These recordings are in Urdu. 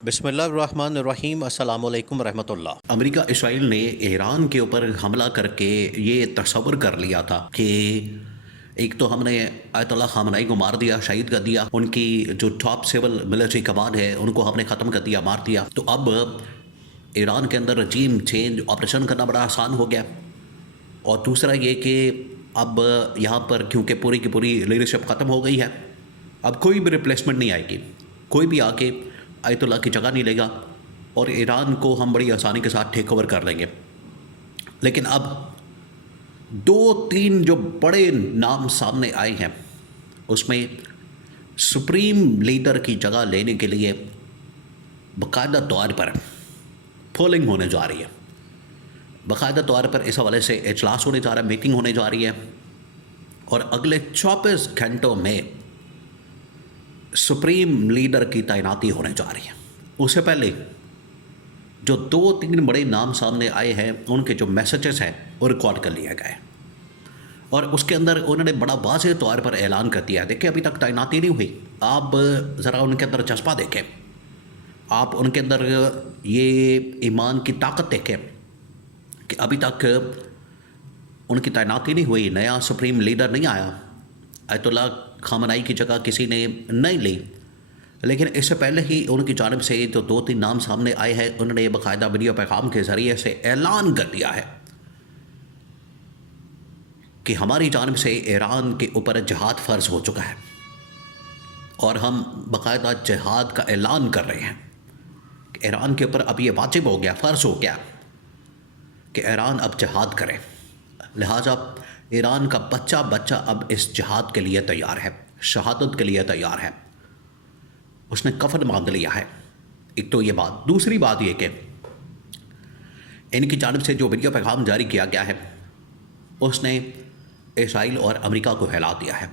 بسم اللہ الرحمن الرحیم، السلام علیکم ورحمۃ اللہ۔ امریکہ اسرائیل نے ایران کے اوپر حملہ کر کے یہ تصور کر لیا تھا کہ ایک تو ہم نے آیت اللہ خامنائی کو مار دیا، شہید کر دیا، ان کی جو ٹاپ سول ملٹری کمانڈ ہے ان کو ہم نے ختم کر دیا، مار دیا، تو اب ایران کے اندر رجیم چینج آپریشن کرنا بڑا آسان ہو گیا۔ اور دوسرا یہ کہ اب یہاں پر کیونکہ پوری کی پوری لیڈرشپ ختم ہو گئی ہے، اب کوئی بھی ریپلیسمنٹ نہیں آئے گی، کوئی بھی آ کے آیت اللہ کی جگہ نہیں لے گا، اور ایران کو ہم بڑی آسانی کے ساتھ ٹیک اوور کر لیں گے۔ لیکن اب دو تین جو بڑے نام سامنے آئے ہیں، اس میں سپریم لیڈر کی جگہ لینے کے لیے باقاعدہ طور پر پولنگ ہونے جا رہی ہے، باقاعدہ طور پر اس حوالے سے اجلاس ہونے جا رہا ہے، میٹنگ ہونے جا رہی ہے، اور اگلے 24 گھنٹوں میں سپریم لیڈر کی تعیناتی ہونے جا رہی ہے۔ اس سے پہلے جو دو تین بڑے نام سامنے آئے ہیں، ان کے جو میسیجز ہیں وہ ریکارڈ کر لیے گئے، اور اس کے اندر انہوں نے بڑا واضح طور پر اعلان کر دیا ہے۔ دیکھیں، ابھی تک تعیناتی نہیں ہوئی، آپ ذرا ان کے اندر جذبہ دیکھیں، آپ ان کے اندر یہ ایمان کی طاقت دیکھیں کہ ابھی تک ان کی تعیناتی نہیں ہوئی، نیا سپریم لیڈر نہیں آیا، آیت اللہ خامنائی کی جگہ کسی نے نہیں لی۔ لیکن اس سے پہلے ہی ان کی جانب سے جو دو تین نام سامنے آئے ہیں، انہوں نے باقاعدہ ویڈیو پیغام کے ذریعے سے اعلان کر دیا ہے کہ ہماری جانب سے ایران کے اوپر جہاد فرض ہو چکا ہے، اور ہم باقاعدہ جہاد کا اعلان کر رہے ہیں کہ ایران کے اوپر اب یہ واجب ہو گیا، فرض ہو گیا کہ ایران اب جہاد کرے، لہٰذا ایران کا بچہ بچہ اب اس جہاد کے لیے تیار ہے، شہادت کے لیے تیار ہے، اس نے کفن باندھ لیا ہے۔ ایک تو یہ بات، دوسری بات یہ کہ ان کی جانب سے جو ویڈیو پیغام جاری کیا گیا ہے، اس نے اسرائیل اور امریکہ کو ہلا دیا ہے،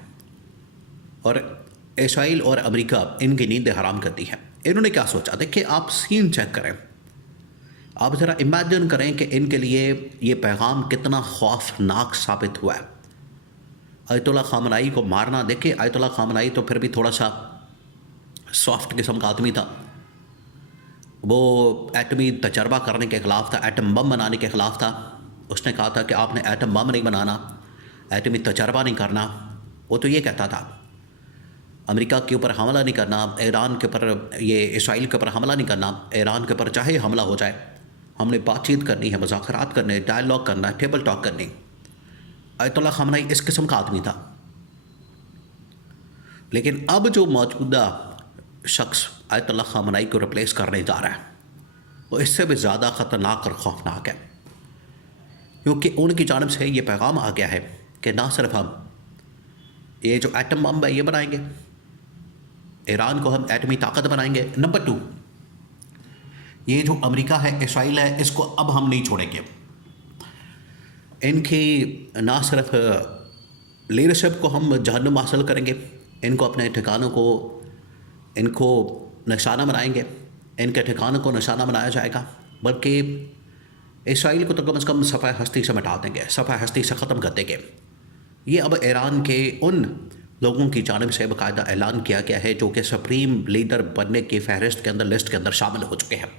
اور اسرائیل اور امریکہ ان کی نیندیں حرام کرتی ہے۔ انہوں نے کیا سوچا؟ دیکھیں، آپ سین چیک کریں، آپ ذرا امیجن کریں کہ ان کے لیے یہ پیغام کتنا خوفناک ثابت ہوا ہے۔ آیت اللہ خامنائی کو مارنا، دیکھیں آیت اللہ خامنائی تو پھر بھی تھوڑا سا سافٹ قسم کا آدمی تھا، وہ ایٹمی تجربہ کرنے کے خلاف تھا، ایٹم بم بنانے کے خلاف تھا۔ اس نے کہا تھا کہ آپ نے ایٹم بم نہیں بنانا، ایٹمی تجربہ نہیں کرنا۔ وہ تو یہ کہتا تھا امریکہ کے اوپر حملہ نہیں کرنا، ایران کے اوپر، یہ اسرائیل کے اوپر حملہ نہیں کرنا، ایران کے اوپر چاہے حملہ ہو جائے، ہم نے بات چیت کرنی ہے، مذاکرات کرنے، ڈائلاگ کرنا ہے، ٹیبل ٹاک کرنی۔ آیت اللہ خامنائی اس قسم کا آدمی تھا۔ لیکن اب جو موجودہ شخص آیت اللہ خامنائی کو ریپلیس کرنے جا رہا ہے، وہ اس سے بھی زیادہ خطرناک اور خوفناک ہے، کیونکہ ان کی جانب سے یہ پیغام آ گیا ہے کہ نہ صرف ہم یہ جو ایٹم بم ہے یہ بنائیں گے، ایران کو ہم ایٹمی طاقت بنائیں گے، نمبر 2 یہ جو امریکہ ہے، اسرائیل ہے، اس کو اب ہم نہیں چھوڑیں گے۔ ان کی نہ صرف لیڈرشپ کو ہم جہنم حاصل کریں گے، ان کو اپنے ٹھکانوں کو، ان کو نشانہ بنائیں گے، ان کے ٹھکانوں کو نشانہ بنایا جائے گا، بلکہ اسرائیل کو تو کم از کم صفحہ ہستی سے مٹا دیں گے، صفحہ ہستی سے ختم کر دیں گے۔ یہ اب ایران کے ان لوگوں کی جانب سے باقاعدہ اعلان کیا گیا ہے جو کہ سپریم لیڈر بننے کی فہرست کے اندر، لسٹ کے اندر شامل ہو چکے ہیں،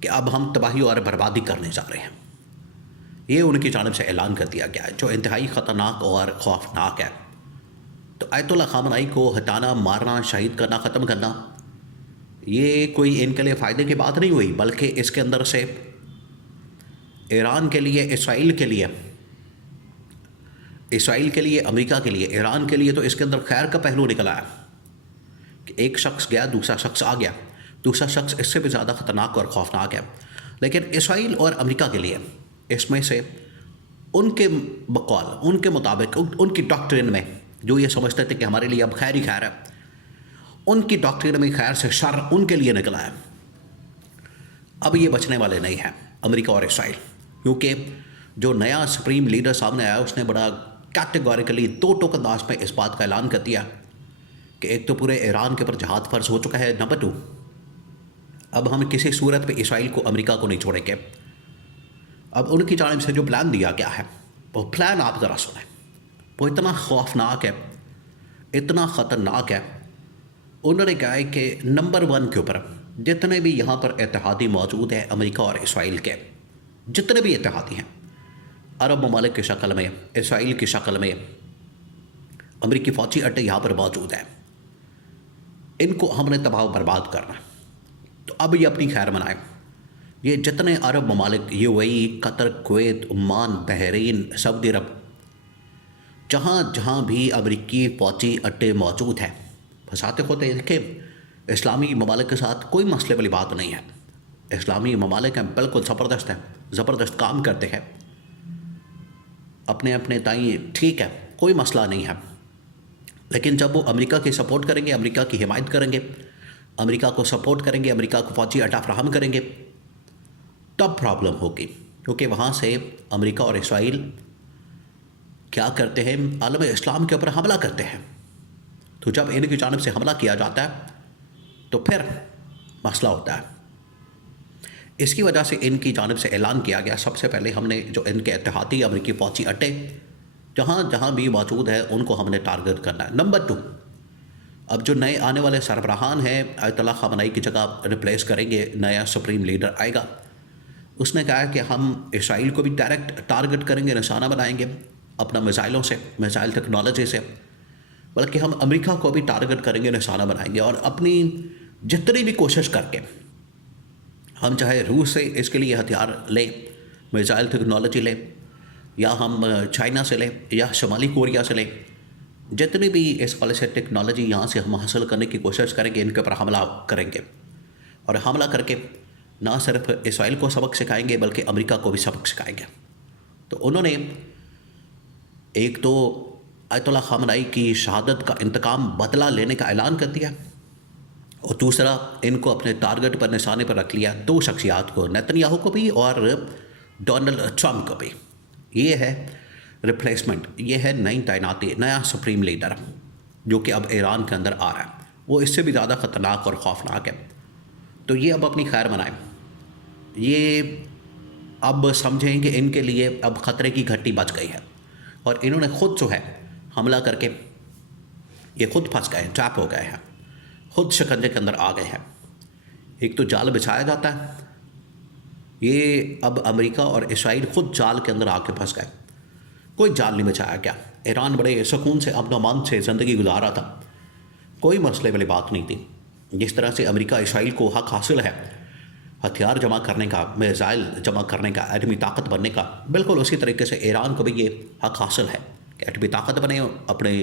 کہ اب ہم تباہی اور بربادی کرنے جا رہے ہیں۔ یہ ان کی جانب سے اعلان کر دیا گیا ہے، جو انتہائی خطرناک اور خوفناک ہے۔ تو آیت اللہ خامنائی کو ہٹانا، مارنا، شہید کرنا، ختم کرنا، یہ کوئی ان کے لیے فائدے کی بات نہیں ہوئی، بلکہ اس کے اندر سے ایران کے لیے، اسرائیل کے لیے، امریکہ کے لیے، ایران کے لیے تو اس کے اندر خیر کا پہلو نکلا ہے کہ ایک شخص گیا، دوسرا شخص آ گیا، دوسرا شخص اس سے بھی زیادہ خطرناک اور خوفناک ہے۔ لیکن اسرائیل اور امریکہ کے لیے اس میں سے ان کے بقول، ان کے مطابق، ان کی ڈاکٹرین میں جو یہ سمجھتے تھے کہ ہمارے لیے اب خیر ہی خیر ہے، ان کی ڈاکٹرین میں خیر سے شر ان کے لیے نکلا ہے۔ اب یہ بچنے والے نہیں ہیں امریکہ اور اسرائیل، کیونکہ جو نیا سپریم لیڈر سامنے آیا، اس نے بڑا کیٹیگوریکلی، دو ٹوک انداز میں اس بات کا اعلان کر دیا کہ ایک تو پورے ایران کے اوپر جہاد فرض ہو چکا ہے، نمبر 2 اب ہم کسی صورت پہ اسرائیل کو، امریکہ کو نہیں چھوڑیں گے۔ اب ان کی جانب سے جو پلان دیا گیا ہے، وہ پلان آپ ذرا سنیں، وہ اتنا خوفناک ہے، اتنا خطرناک ہے، انہوں نے کہا ہے کہ نمبر 1 کے اوپر جتنے بھی یہاں پر اتحادی موجود ہیں امریکہ اور اسرائیل کے، جتنے بھی اتحادی ہیں، عرب ممالک کی شکل میں، اسرائیل کی شکل میں، امریکی فوجی اڈے یہاں پر موجود ہیں، ان کو ہم نے تباہ و برباد کرنا ہے۔ تو اب یہ اپنی خیر منائیں، یہ جتنے عرب ممالک، U A E, Qatar, Kuwait, Oman, Bahrain, Saudi Arab, جہاں جہاں بھی امریکی فوجی اڈے موجود ہیں، پھنساتے ہوتے ہیں کہ اسلامی ممالک کے ساتھ کوئی مسئلے والی بات نہیں ہے، اسلامی ممالک ہیں، بالکل زبردست ہیں، زبردست کام کرتے ہیں، اپنے اپنے تئیں ٹھیک ہے، کوئی مسئلہ نہیں ہے، لیکن جب وہ امریکہ کی سپورٹ کریں گے، امریکہ کی حمایت کریں گے، امریکہ کو سپورٹ کریں گے، امریکہ کو فوجی اڈا فراہم کریں گے، تب پرابلم ہوگی، کیونکہ وہاں سے امریکہ اور اسرائیل کیا کرتے ہیں، عالم اسلام کے اوپر حملہ کرتے ہیں۔ تو جب ان کی جانب سے حملہ کیا جاتا ہے تو پھر مسئلہ ہوتا ہے۔ اس کی وجہ سے ان کی جانب سے اعلان کیا گیا، سب سے پہلے ہم نے جو ان کے اتحادی امریکی فوجی اڈے جہاں جہاں بھی موجود ہے ان کو ہم نے ٹارگٹ کرنا ہے۔ نمبر 2، اب جو نئے آنے والے سربراہان ہیں، آیت اللہ خامنئی کی جگہ ریپلیس کریں گے، نیا سپریم لیڈر آئے گا، اس نے کہا ہے کہ ہم اسرائیل کو بھی ڈائریکٹ ٹارگٹ کریں گے، نشانہ بنائیں گے اپنا میزائلوں سے، میزائل ٹیکنالوجی سے، بلکہ ہم امریکہ کو بھی ٹارگٹ کریں گے، نشانہ بنائیں گے، اور اپنی جتنی بھی کوشش کر کے ہم چاہے روس سے اس کے لیے ہتھیار لیں، میزائل ٹیکنالوجی لیں، یا ہم چائنا سے لیں یا شمالی کوریا سے لیں، جتنی بھی اس والے سے ٹیکنالوجی یہاں سے ہم حاصل کرنے کی کوشش کریں گے، ان کے اوپر حملہ کریں گے، اور حملہ کر کے نہ صرف اسرائیل کو سبق سکھائیں گے بلکہ امریکہ کو بھی سبق سکھائیں گے۔ تو انہوں نے ایک تو آیت اللہ خامنئی کی شہادت کا انتقام، بدلہ لینے کا اعلان کر دیا، اور دوسرا ان کو اپنے ٹارگٹ پر، نشانے پر رکھ لیا، 2 شخصیات کو، نیتنیاہو کو بھی اور ڈونلڈ ٹرمپ کو بھی۔ یہ ہے ریپلیسمنٹ، یہ ہے نئی تعیناتی، نیا سپریم لیڈر جو کہ اب ایران کے اندر آ رہا ہے، وہ اس سے بھی زیادہ خطرناک اور خوفناک ہے۔ تو یہ اب اپنی خیر منائیں، یہ اب سمجھیں کہ ان کے لیے اب خطرے کی گھٹی بچ گئی ہے، اور انہوں نے خود جو ہے حملہ کر کے یہ خود پھنس گئے، ٹریپ ہو گئے ہیں، خود شکنجے کے اندر آ گئے ہیں۔ ایک تو جال بچھایا جاتا ہے، یہ اب امریکہ اور اسرائیل خود جال کے اندر آ کے پھنس گئے، کوئی جال نہیں بچھایا گیا، ایران بڑے سکون سے، امن و امان سے زندگی گزار رہا تھا، کوئی مسئلے والی بات نہیں تھی۔ جس طرح سے امریکہ اسرائیل کو حق حاصل ہے ہتھیار جمع کرنے کا، میزائل جمع کرنے کا، ایٹمی طاقت بننے کا، بالکل اسی طریقے سے ایران کو بھی یہ حق حاصل ہے کہ ایٹمی طاقت بنے، اپنے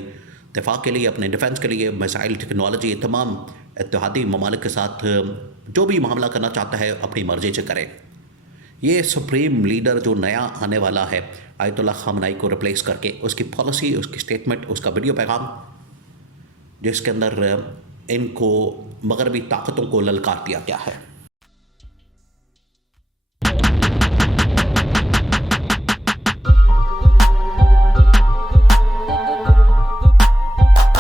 دفاع کے لیے، اپنے ڈیفنس کے لیے میزائل ٹیکنالوجی تمام اتحادی ممالک کے ساتھ جو بھی معاملہ کرنا چاہتا ہے اپنی مرضی سے کرے۔ یہ سپریم لیڈر جو نیا آنے والا ہے آیت اللہ خامنئی کو ریپلیس کر کے، اس کی پالیسی، اس کی سٹیٹمنٹ، اس کا ویڈیو پیغام، جس کے اندر ان کو مغربی طاقتوں کو للکار دیا گیا ہے۔